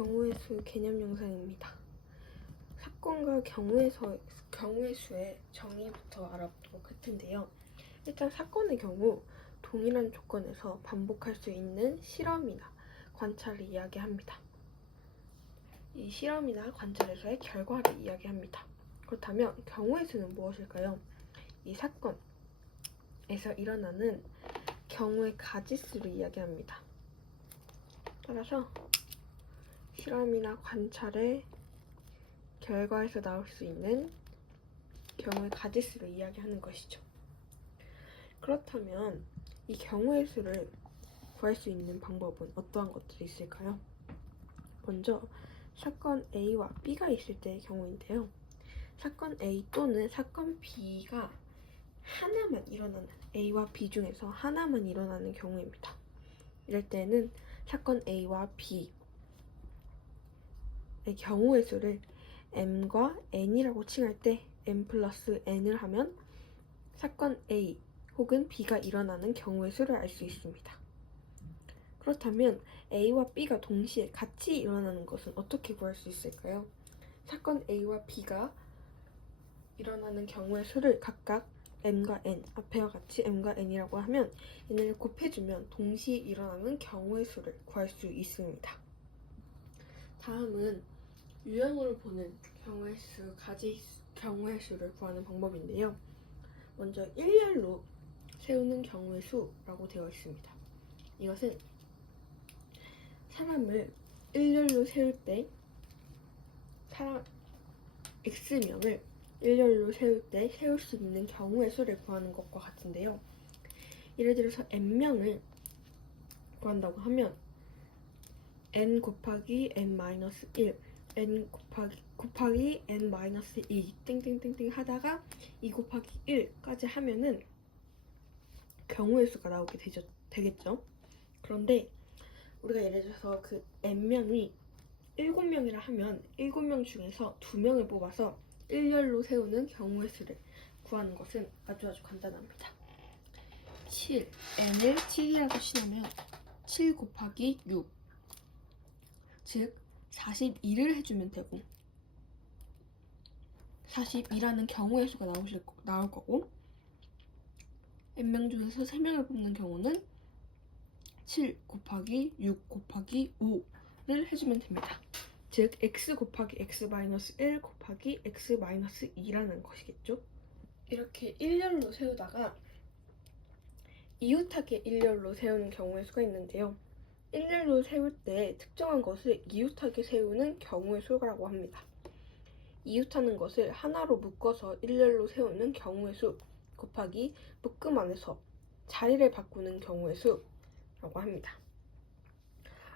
경우의 수 개념 영상입니다. 사건과 경우에서 경우의 수의 정의부터 알아보도록 할 텐데요. 일단 사건의 경우 동일한 조건에서 반복할 수 있는 실험이나 관찰을 이야기합니다. 이 실험이나 관찰에서의 결과를 이야기합니다. 그렇다면 경우의 수는 무엇일까요? 이 사건에서 일어나는 경우의 가지수를 이야기합니다. 따라서 실험이나 관찰의 결과에서 나올 수 있는 경우의 가지수를 이야기하는 것이죠. 그렇다면 이 경우의 수를 구할 수 있는 방법은 어떠한 것들이 있을까요? 먼저 사건 A와 B가 있을 때의 경우인데요. 사건 A 또는 사건 B가 하나만 일어나는 A와 B 중에서 하나만 일어나는 경우입니다. 이럴 때는 사건 A와 B의 경우의 수를 m과 n이라고 칭할 때 m 플러스 n을 하면 사건 A 혹은 B가 일어나는 경우의 수를 알 수 있습니다. 그렇다면 A와 B가 동시에 같이 일어나는 것은 어떻게 구할 수 있을까요? 사건 A와 B가 일어나는 경우의 수를 각각 m과 n 앞에와 같이 m과 n이라고 하면 얘네를 곱해주면 동시에 일어나는 경우의 수를 구할 수 있습니다. 다음은 유형으로 보는 경우의 수, 가지 경우의 수를 구하는 방법인데요. 먼저 일렬로 세우는 경우의 수라고 되어 있습니다. 이것은 사람을 일렬로 세울 때 사람 x명을 일렬로 세울 때 세울 수 있는 경우의 수를 구하는 것과 같은데요. 예를 들어서 n명을 구한다고 하면 n 곱하기 n-1 n 곱하기 곱하기 n-2 땡땡땡땡 하다가 2 곱하기 1까지 하면은 경우의 수가 나오게 되죠, 되겠죠. 그런데 우리가 예를 들어서 그 n명이 7명이라 하면 7명 중에서 2명을 뽑아서 일렬로 세우는 경우의 수를 구하는 것은 아주 아주 간단합니다. 7, n을 7이라고 칭하면 7 곱하기 6, 즉 42를 해주면 되고 42라는 경우의 수가 나오실, 거- 나올 거고 n명 중에서 3명을 뽑는 경우는 7 곱하기 6 곱하기 5를 해주면 됩니다. 즉 x 곱하기 x-1 곱하기 x-2라는 것이겠죠. 이렇게 일렬로 세우다가 이웃하게 일렬로 세우는 경우의 수가 있는데요. 일렬로 세울 때 특정한 것을 이웃하게 세우는 경우의 수라고 합니다. 이웃하는 것을 하나로 묶어서 일렬로 세우는 경우의 수 곱하기 묶음 안에서 자리를 바꾸는 경우의 수라고 합니다.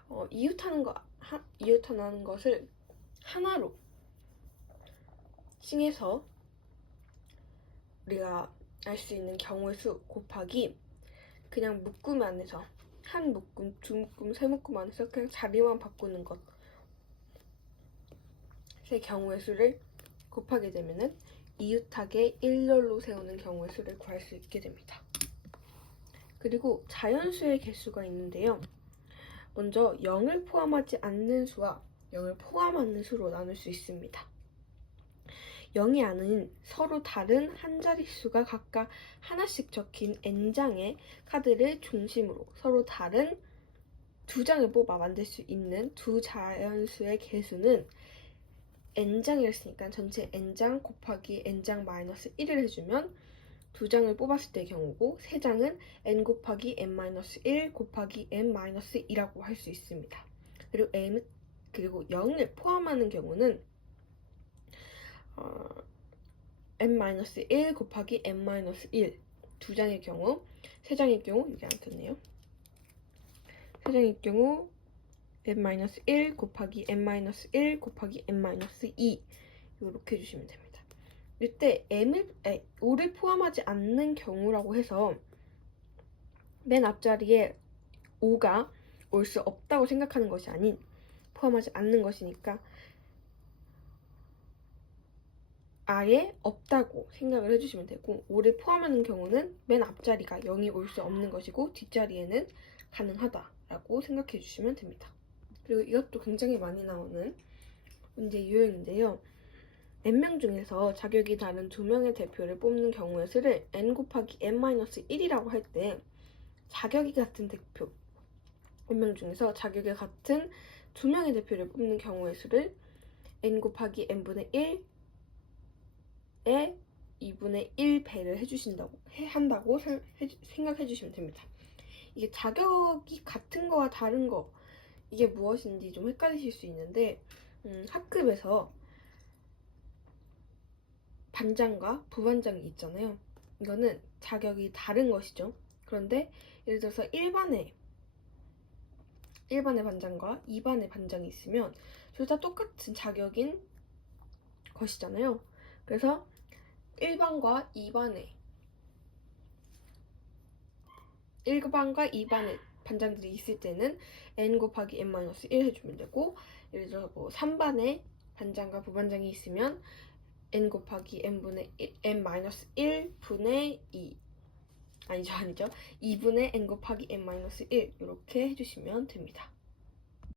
어, 이웃하는 거 하, 이웃하는 것을 하나로 칭해서 우리가 알 수 있는 경우의 수 곱하기 그냥 묶음 안에서 한 묶음, 두 묶음, 세 묶음 안에서 그냥 자리만 바꾸는 것의 경우의 수를 곱하게 되면은 이웃하게 일렬로 세우는 경우의 수를 구할 수 있게 됩니다. 그리고 자연수의 개수가 있는데요. 먼저 0을 포함하지 않는 수와 0을 포함하는 수로 나눌 수 있습니다. 0이 아닌 서로 다른 한 자릿수가 각각 하나씩 적힌 n장의 카드를 중심으로 서로 다른 두 장을 뽑아 만들 수 있는 두 자연수의 개수는 n장이었으니까 전체 n장 곱하기 n장 마이너스 1을 해주면 두 장을 뽑았을 때의 경우고 세 장은 n 곱하기 n-1 곱하기 n-2라고 할 수 있습니다. 그리고 n 그리고 0을 포함하는 경우는 어, n-1 곱하기 n-1 두 장의 경우 세 장의 경우 이게 안 떴네요. 세 장의 경우 n-1 곱하기 n-1 곱하기 n-2 이렇게 해주시면 됩니다. 이때 m을, 에, 5를 포함하지 않는 경우라고 해서 맨 앞자리에 5가 올 수 없다고 생각하는 것이 아닌 포함하지 않는 것이니까 아예 없다고 생각을 해주시면 되고 5를 포함하는 경우는 맨 앞자리가 0이 올 수 없는 것이고 뒷자리에는 가능하다라고 생각해 주시면 됩니다. 그리고 이것도 굉장히 많이 나오는 문제 유형인데요. n명 중에서 자격이 다른 두 명의 대표를 뽑는 경우의 수를 n 곱하기 n-1이라고 할 때 자격이 같은 대표 n명 중에서 자격이 같은 두 명의 대표를 뽑는 경우의 수를 n 곱하기 n분의 1 에 2분의 1배를 해주신다고 해, 한다고 생각해 주시면 됩니다. 이게 자격이 같은 거와 다른 거 이게 무엇인지 좀 헷갈리실 수 있는데 음, 학급에서 반장과 부반장이 있잖아요. 이거는 자격이 다른 것이죠. 그런데 예를 들어서 1반에 1반의 반장과 2반의 반장이 있으면 둘 다 똑같은 자격인 것이잖아요. 그래서 1반과 2반에 1반과 2반의 반장들이 있을 때는 n 곱하기 n-1 해주면 되고 예를 들어서 뭐 3반에 반장과 부반장이 있으면 n 곱하기 n분의 1, n-1분의 2 아니죠 아니죠. 2분의 n 곱하기 n-1 이렇게 해주시면 됩니다.